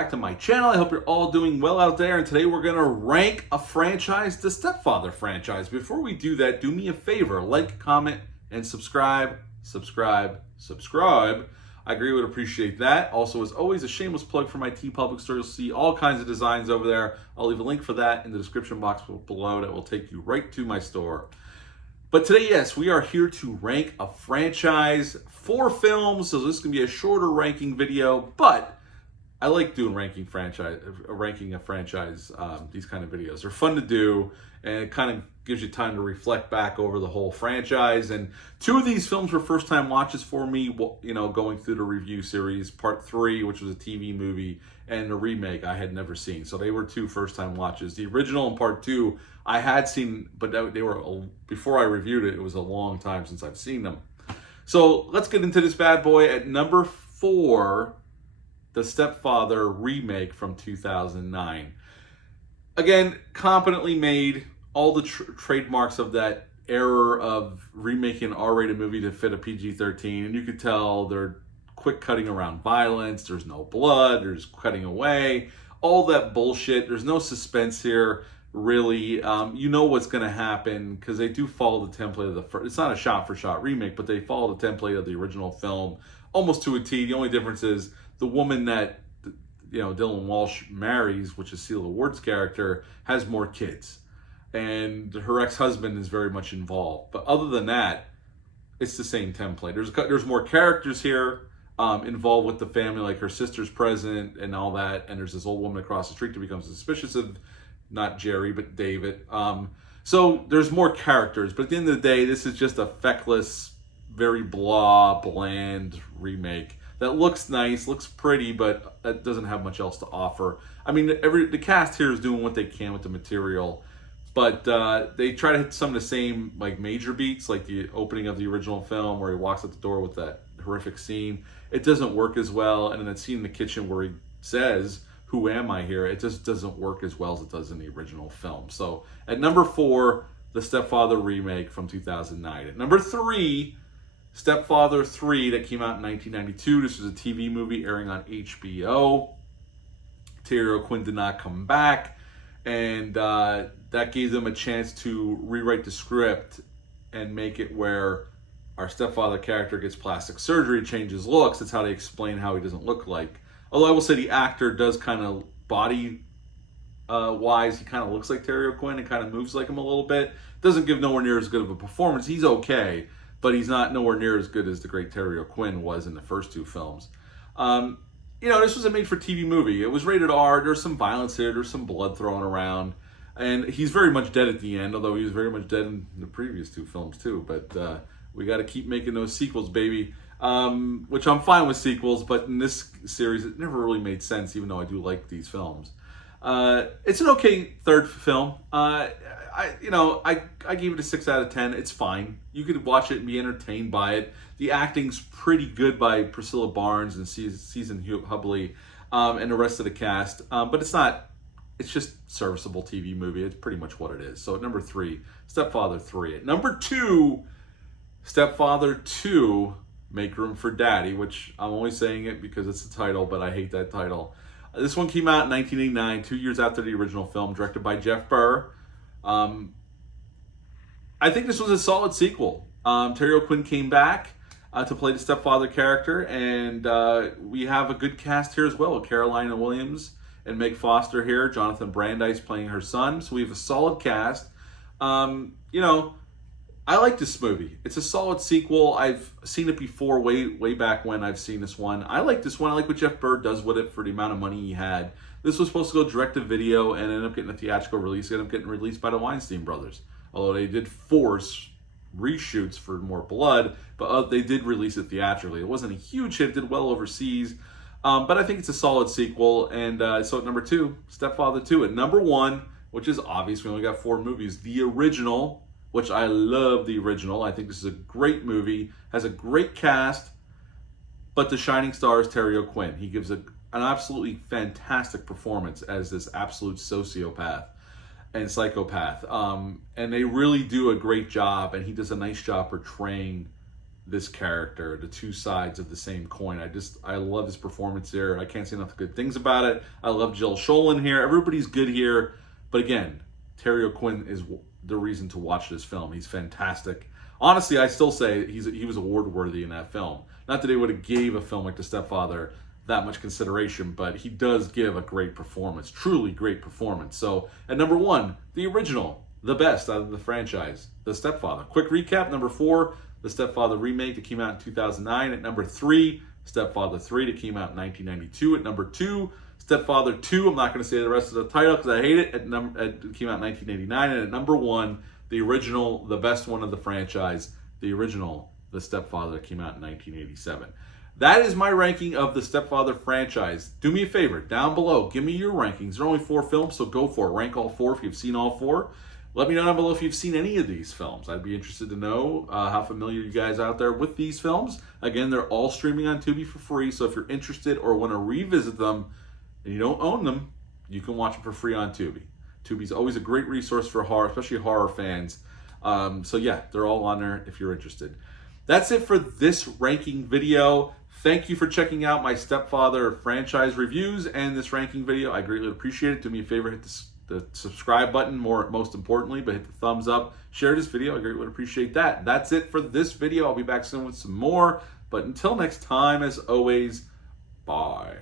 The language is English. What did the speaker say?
back to my channel. I hope you're all doing well out there, and today we're going to rank a franchise, the Stepfather franchise. Before we do that, do me a favor, like, comment, and subscribe. I greatly would appreciate that. Also, as always, a shameless plug for my TeePublic store. You'll see all kinds of designs over there. I'll leave a link for that in the description box below that will take you right to my store. But today, yes, we are here to rank a franchise, 4 films, so this is going to be a shorter ranking video, but I like doing ranking a franchise, these kind of videos. They're fun to do, and it kind of gives you time to reflect back over the whole franchise. And 2 of these films were first-time watches for me, you know, going through the review series. Part 3, which was a TV movie, and the remake I had never seen. So they were 2 first-time watches. The original and Part 2 I had seen, but they were, before I reviewed it, it was a long time since I've seen them. So let's get into this bad boy. At number 4, the Stepfather remake from 2009. Again, competently made. All the trademarks of that era of remaking an R-rated movie to fit a PG-13, and you could tell they're quick cutting around violence. There's no blood. There's cutting away. All that bullshit. There's no suspense here, really. You know what's going to happen because they do follow the template of the first. It's not a shot-for-shot remake, but they follow the template of the original film almost to a T. The only difference is the woman that, you know, Dylan Walsh marries, which is Celia Ward's character, has more kids. And her ex-husband is very much involved. But other than that, it's the same template. There's more characters here involved with the family, like her sister's present and all that. And there's this old woman across the street that becomes suspicious of not Jerry, but David. So there's more characters. But at the end of the day, this is just a feckless, very bland remake that looks nice, looks pretty, but it doesn't have much else to offer. I mean, the cast here is doing what they can with the material. But they try to hit some of the same like major beats, like the opening of the original film where he walks out the door with that horrific scene. It doesn't work as well. And then that scene in the kitchen where he says, "Who am I here?" It just doesn't work as well as it does in the original film. So at number 4, the Stepfather remake from 2009. At number 3, Stepfather 3 that came out in 1992. This was a TV movie airing on HBO. Terry O'Quinn did not come back. And that gave them a chance to rewrite the script and make it where our stepfather character gets plastic surgery, changes looks. That's how they explain how he doesn't look like. Although I will say the actor does kind of body wise, he kind of looks like Terry O'Quinn and kind of moves like him a little bit. Doesn't give nowhere near as good of a performance. He's okay, but he's not nowhere near as good as the great Terry O'Quinn was in the first 2 films. You know, this was a made-for-TV movie. It was rated R. There's some violence here. There's some blood thrown around. And he's very much dead at the end, although he was very much dead in the previous 2 films, too. But we got to keep making those sequels, baby. Which I'm fine with sequels, but in this series, it never really made sense, even though I do like these films. It's an okay 3rd film. I gave it a 6 out of 10. It's fine. You could watch it and be entertained by it. The acting's pretty good by Priscilla Barnes and Susan Hubley and the rest of the cast. But it's not. It's just serviceable TV movie. It's pretty much what it is. So at number 3, Stepfather 3. At number 2, Stepfather 2, Make Room for Daddy, which I'm only saying it because it's the title, but I hate that title. This one came out in 1989, 2 years after the original film, directed by Jeff Burr. I think this was a solid sequel. Terry O'Quinn came back to play the stepfather character, and we have a good cast here as well. Carolina Williams and Meg Foster here. Jonathan Brandis playing her son. So we have a solid cast. You know, I like this movie. It's a solid sequel. I've seen it before, way back when I've seen this one. I like this one. I like what Jeff Burr does with it for the amount of money he had. This was supposed to go direct to video and ended up getting a theatrical release. It ended up getting released by the Weinstein brothers. Although they did force reshoots for more blood, but they did release it theatrically. It wasn't a huge hit. It did well overseas. But I think it's a solid sequel. And so at number 2, Stepfather 2. At number 1, which is obvious, we only got 4 movies. The original, which I love the original. I think this is a great movie. Has a great cast. But the shining star is Terry O'Quinn. He gives an absolutely fantastic performance as this absolute sociopath and psychopath. And they really do a great job. And he does a nice job portraying this character, the two sides of the same coin. I love his performance here. I can't say enough good things about it. I love Jill Schoelen here. Everybody's good here. But again, Terry O'Quinn is the reason to watch this film. He's fantastic. Honestly, I still say he was award worthy in that film. Not that they would have gave a film like The Stepfather that much consideration, but he does give a great performance, truly great performance. So at number 1, the original, the best out of the franchise, The Stepfather. Quick recap: number 4, The Stepfather remake that came out in 2009. At number 3, Stepfather 3 that came out in 1992. At number 2, Stepfather 2. I'm not going to say the rest of the title because I hate it. It came out in 1989. And at number 1, the original, the best one of the franchise, the original, The Stepfather that came out in 1987. That is my ranking of the Stepfather franchise. Do me a favor, down below, give me your rankings. There are only 4 films, so go for it. Rank all 4 if you've seen all 4. Let me know down below if you've seen any of these films. I'd be interested to know how familiar you guys out there with these films. Again, they're all streaming on Tubi for free, so if you're interested or want to revisit them and you don't own them, you can watch them for free on Tubi. Tubi's always a great resource for horror, especially horror fans. So yeah, they're all on there if you're interested. That's it for this ranking video. Thank you for checking out my Stepfather franchise reviews and this ranking video. I greatly appreciate it. Do me a favor, hit the subscribe button, most importantly, but hit the thumbs up. Share this video. I greatly appreciate that. That's it for this video. I'll be back soon with some more. But until next time, as always, bye.